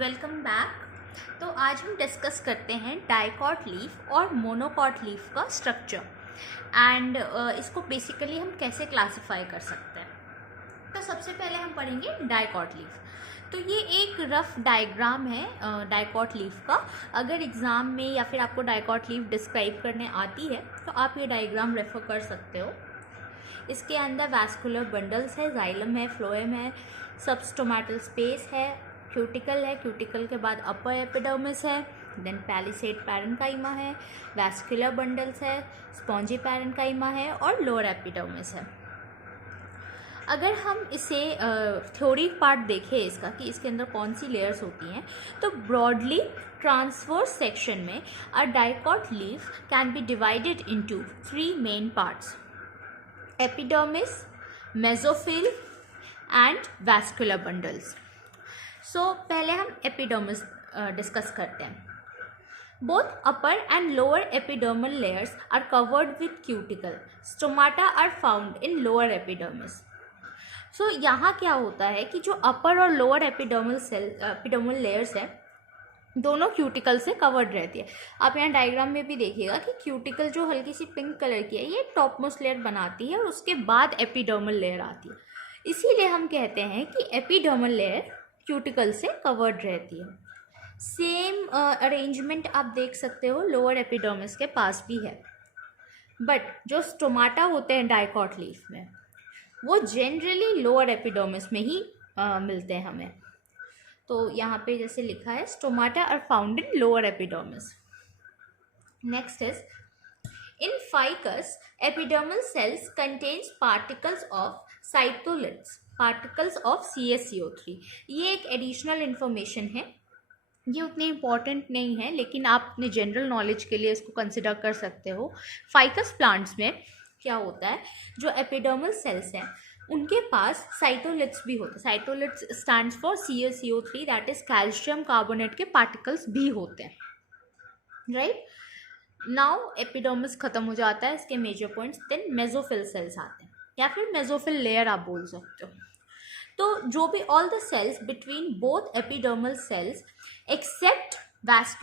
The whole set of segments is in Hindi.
Welcome back. तो आज हम डिस्कस करते हैं डाइकॉट लीफ और मोनोकॉट लीफ का स्ट्रक्चर एंड इसको बेसिकली हम कैसे क्लासिफाई कर सकते हैं। तो सबसे पहले हम पढ़ेंगे डाइकॉट लीफ। तो ये एक रफ डायग्राम है डाइकॉट लीफ का। अगर एग्ज़ाम में या फिर आपको डाइकॉट लीफ डिस्क्राइब करने आती है तो आप ये डायग्राम रेफर कर सकते हो। इसके अंदर वैस्कुलर बंडल्स है, जाइलम है, फ्लोएम है, सबस्टोमेटल स्पेस है, क्यूटिकल है, क्यूटिकल के बाद अपर एपिडर्मिस है, देन पैलिसेड पैरेन्काइमा है, वैस्कुलर बंडल्स है, स्पॉन्जी पैरेन्काइमा है और लोअर एपिडर्मिस है। अगर हम इसे थ्योरी पार्ट देखें इसका कि इसके अंदर कौन सी लेयर्स होती हैं, तो ब्रॉडली ट्रांसवर्स सेक्शन में a dicot leaf can be divided into 3 main parts: epidermis, mesophyll and vascular bundles. So पहले हम एपिडर्मिस डिस्कस करते हैं। Both upper and lower epidermal layers are covered with cuticle. Stomata are found in lower epidermis. So यहाँ क्या होता है कि जो अपर और लोअर एपिडर्मल लेयर्स है दोनों क्यूटिकल से कवर्ड रहती है। आप यहाँ डायग्राम में भी देखिएगा कि क्यूटिकल जो हल्की सी पिंक कलर की है ये टॉप मोस्ट लेयर बनाती है और उसके बाद एपिडर्मल लेयर आती है। इसीलिए हम कहते हैं कि एपिडर्मल लेयर क्यूटिकल से कवर्ड रहती है। सेम अरेंजमेंट आप देख सकते हो लोअर एपिडर्मिस के पास भी है। बट जो स्टोमाटा होते हैं डाइकॉट लीफ में वो जनरली लोअर एपिडर्मिस में ही मिलते हैं हमें। तो यहाँ पे जैसे लिखा है stomata are found in lower epidermis. Next is in Ficus epidermal cells contains particles of cystoliths, particles of CaCO3। ये एक एडिशनल इंफॉर्मेशन है, ये उतनी इम्पॉर्टेंट नहीं है लेकिन आप अपने जनरल नॉलेज के लिए इसको कंसिडर कर सकते हो। फाइकस प्लांट्स में क्या होता है, जो एपिडर्मल सेल्स हैं उनके पास साइटोलिट्स भी होते हैं। Cystoliths stands for CaCO3, that is calcium carbonate के पार्टिकल्स भी होते हैं, राइट। नाउ एपिडर्मिस खत्म हो जाता है, इसके major points, then mesophyll cells आते हैं या फिर मेसोफिल लेयर आप बोल सकते हो। तो जो भी all the cells between both epidermal cells except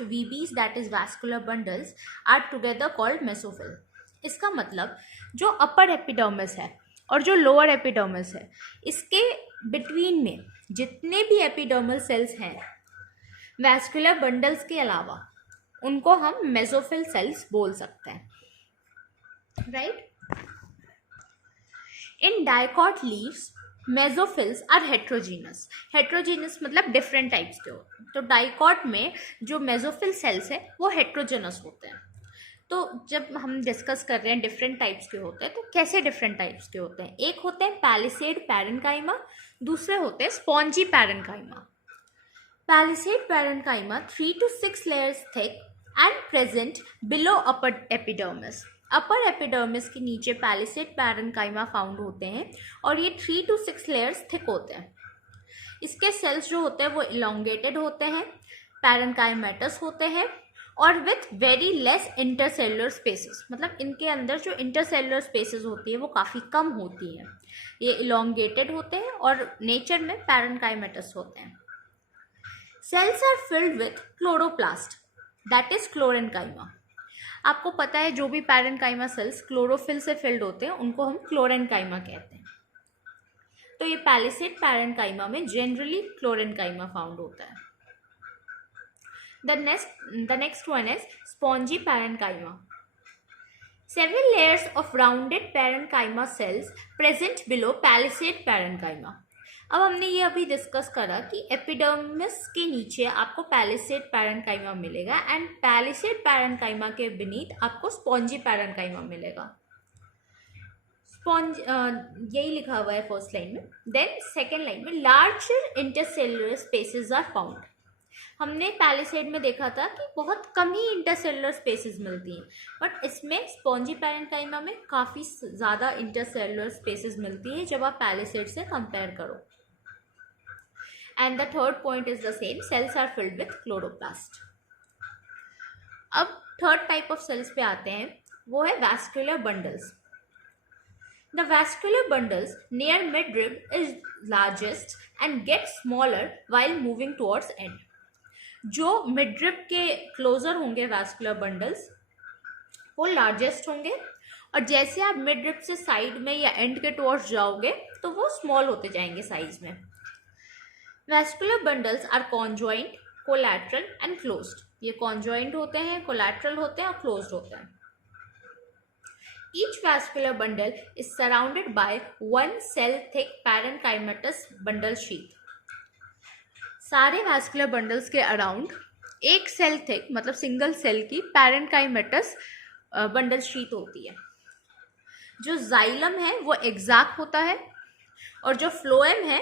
VBs that is vascular bundles are together called mesophyll. इसका मतलब जो अपर एपिडर्मिस है और जो लोअर एपिडर्मिस है इसके बिटवीन में जितने भी एपिडर्मल सेल्स हैं वैस्कुलर बंडल्स के अलावा उनको हम मेसोफिल सेल्स बोल सकते हैं, right. In dicot leaves mesophylls are heterogeneous. Heterogeneous मतलब डिफरेंट टाइप्स के होते हैं। तो डाइकॉट में जो मेसोफिल सेल्स है वो हेट्रोजेनस होते हैं। तो जब हम डिस्कस कर रहे हैं डिफरेंट टाइप्स के होते हैं तो कैसे डिफरेंट टाइप्स के होते हैं, एक होते हैं पैलिसेड पैरेन्काइमा, दूसरे होते हैं spongy parenchyma. Palisade parenchyma 3 to 6 layers thick and present below upper epidermis। Upper epidermis के नीचे पैलिसेड पैरेन्काइमा फाउंड होते हैं और ये 3 to 6 layers थिक होते हैं। इसके सेल्स जो होते हैं वो इलोंगेटेड होते हैं, पैरेन्काइमेटस होते हैं और with very less intercellular spaces, मतलब इनके अंदर जो इंटरसेलुलर स्पेसेस होती है वो काफ़ी कम होती हैं। ये इलोंगेटेड होते हैं और नेचर में पैरेन्काइमेटस होते हैं। Cells are filled with chloroplast that is chlorenchyma. आपको पता है जो भी पैरेन्काइमा सेल्स क्लोरोफिल से फिल्ड होते हैं उनको हम क्लोरेन्काइमा कहते हैं। तो ये पैलिसेड पैरेन्काइमा में जनरली क्लोरेन्काइमा फाउंड होता है। The next one is spongy parenchyma. Several layers of rounded parenchyma cells present below palisade parenchyma. अब हमने ये अभी डिस्कस करा कि एपिडर्मिस के नीचे आपको पैलिसेड पैरेन्काइमा मिलेगा एंड पैलिसेड पैरेन्काइमा के बीनीथ आपको स्पॉन्जी पैरेन्काइमा मिलेगा। स्पॉन्ज यही लिखा हुआ है फर्स्ट लाइन में। देन सेकेंड लाइन में larger intercellular spaces are found. हमने पैलिसेड में देखा था कि बहुत कम ही इंटरसेलुलर स्पेसेस मिलती हैं, बट इसमें स्पॉन्जी पैरेन्काइमा में काफ़ी ज़्यादा इंटरसेलुलर स्पेसेस मिलती है जब आप पैलिसेड से कंपेयर करो। And the third point is the same, cells are filled with chloroplast. अब थर्ड टाइप ऑफ सेल्स पे आते हैं, वो है vascular bundles. The vascular bundles near midrib is largest and gets smaller while moving towards end. जो मिडरिप के क्लोजर होंगे वैस्कुलर बंडल्स वो लार्जेस्ट होंगे, और जैसे आप मिडरिप से साइड में या एंड के टुवर्ड्स जाओगे तो वो स्मॉल होते जाएंगे साइज में। Vascular bundles are conjoint, collateral and closed. ये कॉन्जॉइंट होते हैं, कोलैटरल होते हैं और क्लोज्ड होते हैं। Each vascular bundle is surrounded by one cell thick parenchymatous bundle sheath. सारे वैस्कुलर बंडल्स के अराउंड एक सेल थिक मतलब सिंगल सेल की पैरेन्काइमेटस बंडल शीट होती है। जो जाइलम है वो एग्जैक्ट होता है और जो फ्लोएम है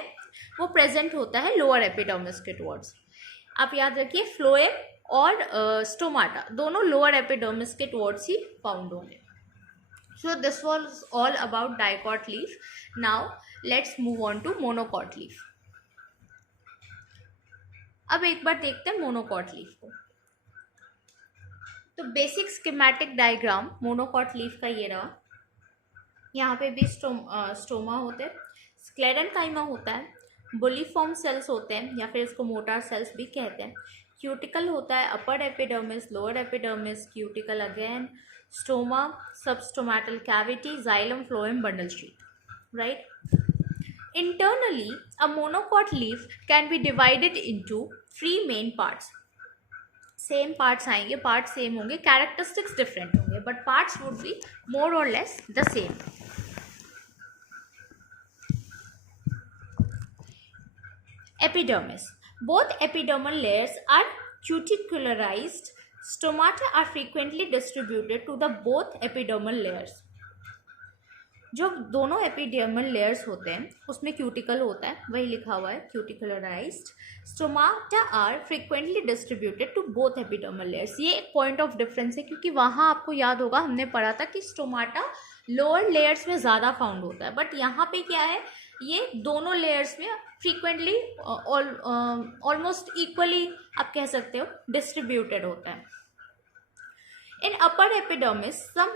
वो प्रेजेंट होता है लोअर एपिडर्मिस के टुवर्ड्स। आप याद रखिए फ्लोएम और स्टोमाटा दोनों लोअर एपिडर्मिस के टुवर्ड्स ही फाउंड होंगे। So this was all about dicot leaf. Now let's move on to monocot leaf. अब एक बार देखते हैं मोनोकॉट लीफ को। तो basic schematic diagram monocot leaf का ये रहा। यहाँ पे भी स्टोमा होते हैं, स्क्लेरेन्काइमा होता है, बुलिफॉर्म सेल्स होते हैं या फिर इसको मोटार सेल्स भी कहते हैं, क्यूटिकल होता है, upper epidermis, lower epidermis, cuticle again, stoma, substomatal cavity, xylem, phloem, bundle sheath, right? Internally, a monocot leaf can be divided into 3 main parts. Same parts आएंगे, parts same होंगे, characteristics different होंगे, but parts would be more or less the same. Epidermis. Both epidermal layers are cuticularized. Stomata are frequently distributed to the both epidermal layers. जो दोनों एपिडर्मल लेयर्स होते हैं उसमें क्यूटिकल होता है, वही लिखा हुआ है cuticularised. Stomata are frequently distributed to both epidermal layers. ये एक पॉइंट ऑफ डिफरेंस है क्योंकि वहाँ आपको याद होगा हमने पढ़ा था कि स्टोमाटा लोअर लेयर्स में ज़्यादा फाउंड होता है, बट यहाँ पे क्या है, ये दोनों लेयर्स में फ्रीक्वेंटली ऑलमोस्ट इक्वली आप कह सकते हो डिस्ट्रीब्यूटेड होता है। In upper epidermis, some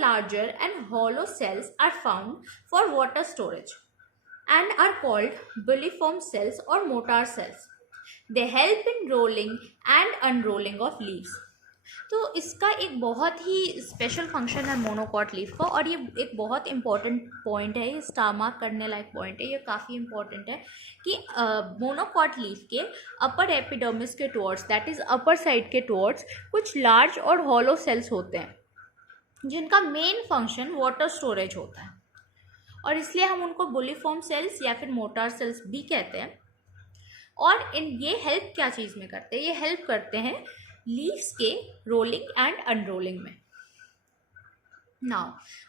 larger and hollow cells are found for water storage and are called bulliform cells or motor cells. They help in rolling and unrolling of leaves. तो इसका एक बहुत ही स्पेशल फंक्शन है मोनोकॉट लीफ का, और ये एक बहुत इंपॉर्टेंट पॉइंट है, ये स्टार मार्क करने लायक पॉइंट है, ये काफ़ी इंपॉर्टेंट है कि मोनोकॉट लीफ के अपर एपिडर्मिस के towards, that is upper side के टुवर्ड्स, कुछ लार्ज और हॉलो सेल्स होते हैं जिनका मेन फंक्शन वाटर स्टोरेज होता है, और इसलिए हम उनको बुलिफॉर्म सेल्स या फिर मोटार सेल्स भी कहते हैं। और ये हेल्प क्या चीज़ में करते हैं? ये हेल्प करते हैं लीव्स के रोलिंग एंड अनरोलिंग में। Now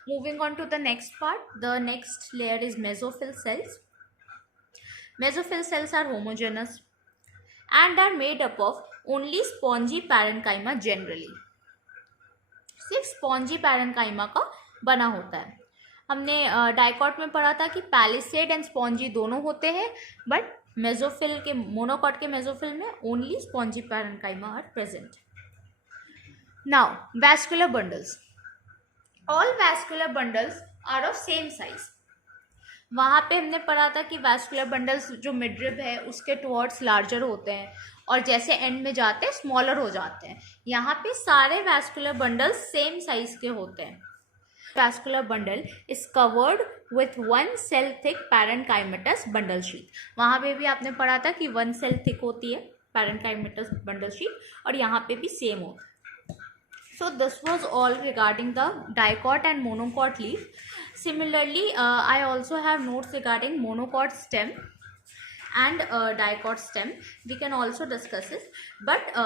moving on to the next part, the next layer is mesophyll cells. Mesophyll cells are homogenous and are made up of only spongy parenchyma generally. सिर्फ स्पॉन्जी पैरेन्काइमा का बना होता है। हमने डाइकॉट में पढ़ा था कि पैलिसेड एंड स्पॉन्जी दोनों होते हैं, बट मेसोफिल के मोनोकॉट के मेसोफिल में only spongy parenchyma are present. Now vascular bundles, all vascular bundles are of same size. वहाँ पे हमने पढ़ा था कि वैस्कुलर बंडल्स जो मिडरिब है उसके टुवर्ड्स लार्जर होते हैं और जैसे एंड में जाते हैं स्मॉलर हो जाते हैं। यहाँ पे सारे वैस्कुलर बंडल्स सेम साइज के होते हैं। Vascular bundle is covered with one cell thick parenchymatous bundle sheath. वहाँ पे भी आपने पढ़ा था कि one cell thick होती है parenchymatous bundle sheath, और यहाँ पे भी सेम होता है। So this was all regarding the dicot and monocot leaf. Similarly, I also have notes regarding monocot stem and dicot stem. We can also discuss it, but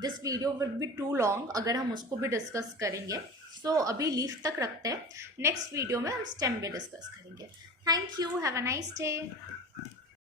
this video will be too long अगर हम उसको भी डिस्कस करेंगे। सो अभी लीफ तक रखते हैं, नेक्स्ट वीडियो में हम स्टेम भी डिस्कस करेंगे। Thank you, have a nice day.